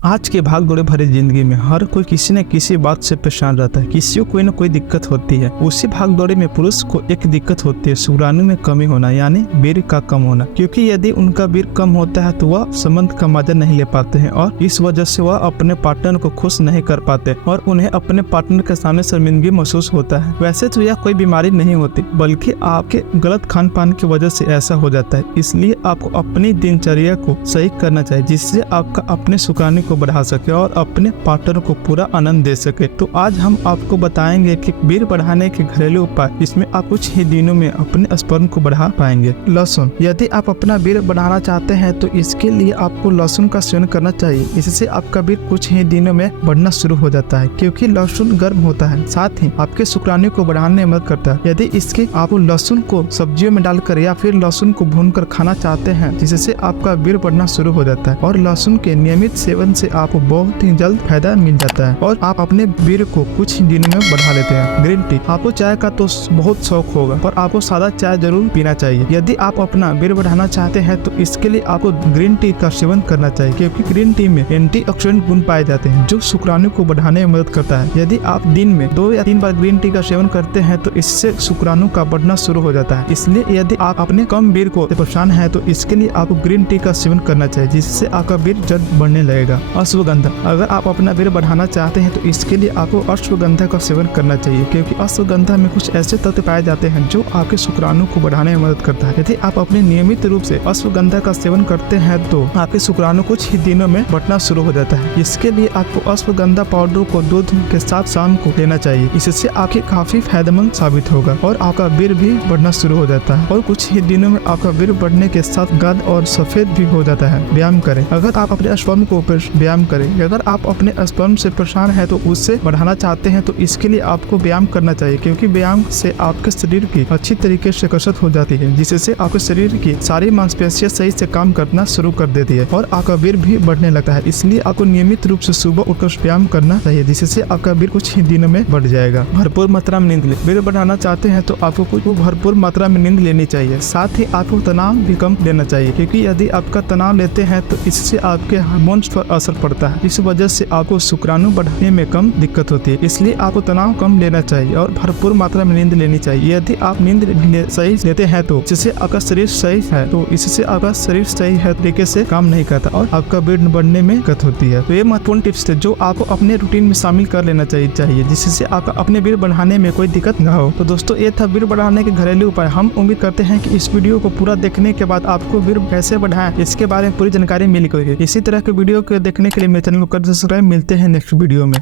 आज के भाग दौड़े भरी जिंदगी में हर कोई किसी न किसी बात से परेशान रहता है। किसी को कोई न कोई दिक्कत होती है। उसी भाग दौड़े में पुरुष को एक दिक्कत होती है, शुक्राणु में कमी होना, यानी वीर्य का कम होना। क्योंकि यदि उनका वीर्य कम होता है तो वह संबंध का मजा नहीं ले पाते हैं और इस वजह से वह अपने पार्टनर को खुश नहीं कर पाते और उन्हें अपने पार्टनर के सामने शर्मिंदगी महसूस होता है। वैसे तो यह कोई बीमारी नहीं होती, बल्कि आपके गलत खान पान की वजह से ऐसा हो जाता है। इसलिए आपको अपनी दिनचर्या को सही करना चाहिए, जिससे आपका अपने शुक्राणु को बढ़ा सके और अपने पार्टनर को पूरा आनंद दे सके। तो आज हम आपको बताएंगे कि वीर्य बढ़ाने के घरेलू उपाय, इसमें आप कुछ ही दिनों में अपने स्पर्म को बढ़ा पाएंगे। लहसुन, यदि आप अपना वीर्य बढ़ाना चाहते हैं तो इसके लिए आपको लहसुन का सेवन करना चाहिए। इससे आपका वीर्य कुछ ही दिनों में बढ़ना शुरू हो जाता है, क्योंकि लहसुन गर्म होता है, साथ ही आपके शुक्राणु को बढ़ाने में मदद करता है। यदि इसके आप लहसुन को सब्जियों में डालकर या फिर लहसुन को भूनकर खाना चाहते हैं, जिससे आपका वीर्य बढ़ना शुरू हो जाता है। और लहसुन के नियमित सेवन से आपको बहुत ही जल्द फायदा मिल जाता है और आप अपने वीर्य को कुछ ही दिनों में बढ़ा लेते हैं। ग्रीन टी, आपको चाय का तो बहुत शौक होगा, पर आपको सादा चाय जरूर पीना चाहिए। यदि आप अपना वीर्य बढ़ाना चाहते हैं तो इसके लिए आपको ग्रीन टी का सेवन करना चाहिए, क्योंकि ग्रीन टी में एंटीऑक्सीडेंट गुण पाए जाते हैं जो शुक्राणु को बढ़ाने में मदद करता है। यदि आप दिन में 2 या 3 बार ग्रीन टी का सेवन करते हैं तो इससे शुक्राणु का बढ़ना शुरू हो जाता है। इसलिए यदि आप अपने कम वीर्य को परेशान है तो इसके लिए आपको ग्रीन टी का सेवन करना चाहिए, जिससे आपका वीर्य जल्द बढ़ने लगेगा। अश्वगंधा, अगर आप अपना वीर्य बढ़ाना चाहते हैं तो इसके लिए आपको अश्वगंधा का सेवन करना चाहिए, क्योंकि अश्वगंधा में कुछ ऐसे तत्व पाए जाते हैं जो आपके शुक्राणु को बढ़ाने में मदद करता है। यदि आप अपने नियमित रूप से अश्वगंधा का सेवन करते हैं तो आपके शुक्राणु कुछ ही दिनों में बढ़ना शुरू हो जाता है। इसके लिए आपको अश्वगंधा पाउडर को दूध के साथ शाम को लेना चाहिए। इससे आपके काफी फायदेमंद साबित होगा और आपका वीर्य भी बढ़ना शुरू हो जाता है और कुछ ही दिनों में आपका वीर्य बढ़ने के साथ गाढ़ और सफेद भी हो जाता है। व्यायाम करें, अगर आप अपने स्पर्म को व्यायाम करें। अगर आप अपने स्पर्म से परेशान है तो उससे बढ़ाना चाहते हैं तो इसके लिए आपको व्यायाम करना चाहिए, क्योंकि व्यायाम से आपके शरीर की अच्छी तरीके से कसरत हो जाती है, जिससे आपके शरीर की सारी मांसपेशियां सही से काम करना शुरू कर देती है और आपका वीर्य भी बढ़ने लगता है। इसलिए आपको नियमित रूप से सुबह उठकर व्यायाम करना चाहिए, जिससे आपका वीर्य कुछ ही दिनों में बढ़ जाएगा। भरपूर मात्रा में नींद ले, वीर्य बढ़ाना चाहते हैं तो आपको कुछ भरपूर मात्रा में नींद लेनी चाहिए। साथ ही आपको तनाव भी कम लेना चाहिए, क्योंकि यदि आपका तनाव लेते हैं तो इससे आपके हार्मोन्स पर असर पड़ता है। इस वजह से आपको शुक्राणु बढ़ाने में कम दिक्कत होती है। इसलिए आपको तनाव कम लेना चाहिए और भरपूर मात्रा में नींद लेनी चाहिए। यदि आप नींद सही लेते हैं तो जिससे आपका शरीर सही है, तो इससे आपका शरीर सही है तरीके से काम नहीं करता और आपका वीर्य बढ़ने में दिक्कत होती है। तो ये महत्वपूर्ण टिप्स थे जो आपको अपने रूटीन में शामिल कर लेना चाहिए, जिससे आपका अपने वीर्य बढ़ाने में कोई दिक्कत न हो। तो दोस्तों, ये था वीर्य बढ़ाने के घरेलू उपाय। हम उम्मीद करते हैं कि इस वीडियो को पूरा देखने के बाद आपको वीर्य कैसे बढ़ाएं इसके बारे में पूरी जानकारी मिल गई है। इसी तरह के वीडियो को देखने के लिए मेरे चैनल को कर सब्सक्राइब। मिलते हैं नेक्स्ट वीडियो में।